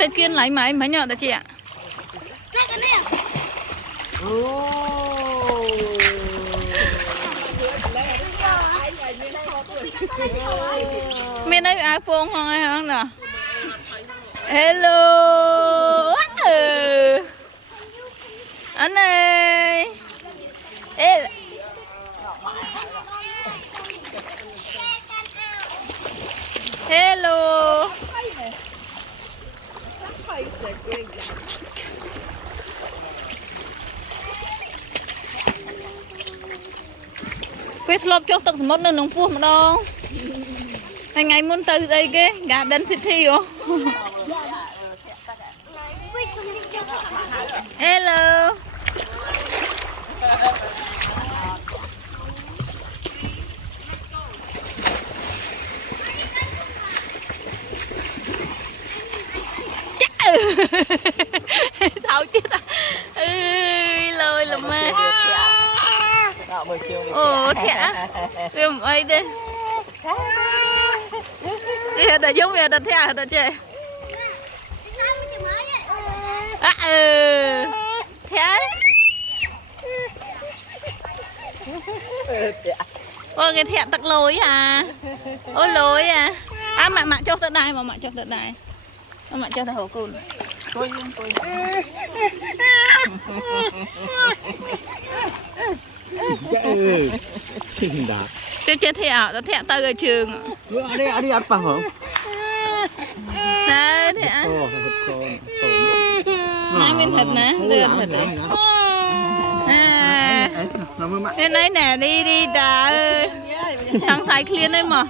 tay kiên lại máy máy nhỏ đó chị ạ. Mình đây iPhone không ai không nè. Hello. Anh ơi. Ê. Hello. Quét lốp chốt tận một nơi nông phu mà đâu. Ngày muốn từ đây cái Garden City hả? Hello. Sao chứ ta? Lời là mê. Ồ thẻ. Tìm ấy đi. Đi hết là giống như là thẻ hết chơi. Thẻ. Ôi cái thẻ tắc lối à. Ôi lối à. À mạng cho tận đài mà mạng cho tận đài. Mạng cho tận hổ cùn. Chơi thẻ nó thẻ tay ở trường. Đi ăn bằng hả? Đây thẻ. Nói mình thật nè, đơn thật đấy. Bên đây nè đi đi đã thằng sai clean đấy mà.